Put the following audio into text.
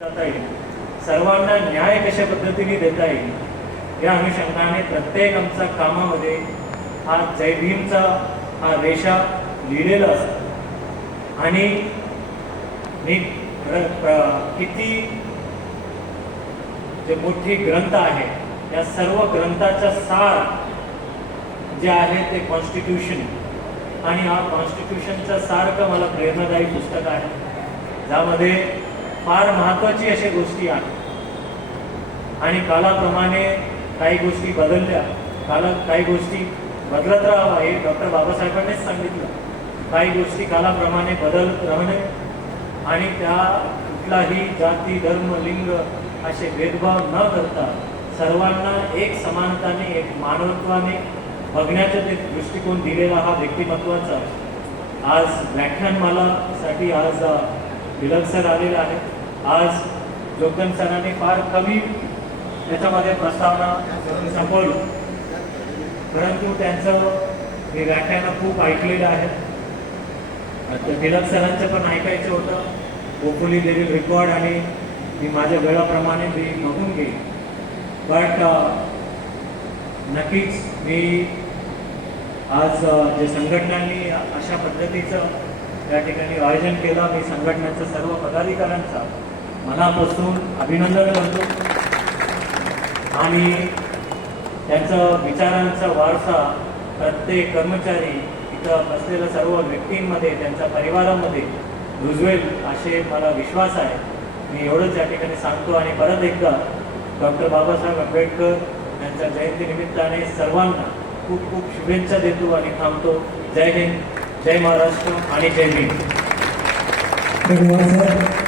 जाता येईल. सर्वांना न्याय कशा पद्धतीने देता येईल या अनुषंगाने प्रत्येक आमचा कामामध्ये हा जय भीमचा हा रेषा लिहिलेला असतो. आणि मी किती जे मोठी ग्रंथ आहे या सर्व ग्रंथाचा सार जे आहे ते कॉन्स्टिट्यूशन आणि हा कॉन्स्टिट्यूशनचं सारखं मला प्रेरणादायी पुस्तक आहे. ज्यामध्ये फार महत्त्वाची अशा गोष्टी आहेत. आणि कालाप्रमाणे काही गोष्टी बदलल्या. काला काही गोष्टी बदलत राहावा हे डॉक्टर बाबासाहेबांनीच सांगितलं. काही गोष्टी कालाप्रमाणे बदलत राहणे आणि त्या कुठलाही जाती धर्म लिंग असे भेदभाव न करता सर्वांना एक समानताने एक मानवत्वाने बघण्याचा ते दृष्टिकोन दिलेला हा व्यक्तिमत्वाचा आज व्याख्यानमालासाठी आज अ, आलेलं आलेला आहे आज जोगदन सरांनी फार कमी याच्यामध्ये प्रस्तावना संपवली. परंतु त्यांचं मी व्याख्यानं खूप ऐकलेलं आहे. आता तिलक सरांचं पण ऐकायचं होतं. होपफुली दे विल रेकॉर्ड आणि मी माझ्या वेळाप्रमाणे मी बघून घेईन. बट uh, नक्कीच मी आज uh, जे संघटनांनी अशा पद्धतीचं या ठिकाणी आयोजन केलं. मी संघटनेच्या सर्व पदाधिकाऱ्यांचा मनापासून अभिनंदन करतो. आणि त्यांचं विचारांचा वारसा प्रत्येक कर्मचारी इथं बसलेल्या सर्व व्यक्तींमध्ये त्यांच्या परिवारामध्ये रुजवेल असे मला विश्वास आहे. मी एवढंच या ठिकाणी सांगतो. आणि परत एकदा डॉक्टर बाबासाहेब आंबेडकर यांच्या जयंतीनिमित्ताने सर्वांना खूप खूप शुभेच्छा देतो आणि थांबतो. जय हिंद. जय महाराष्ट्र आणि जय भीम धन्यवाद सर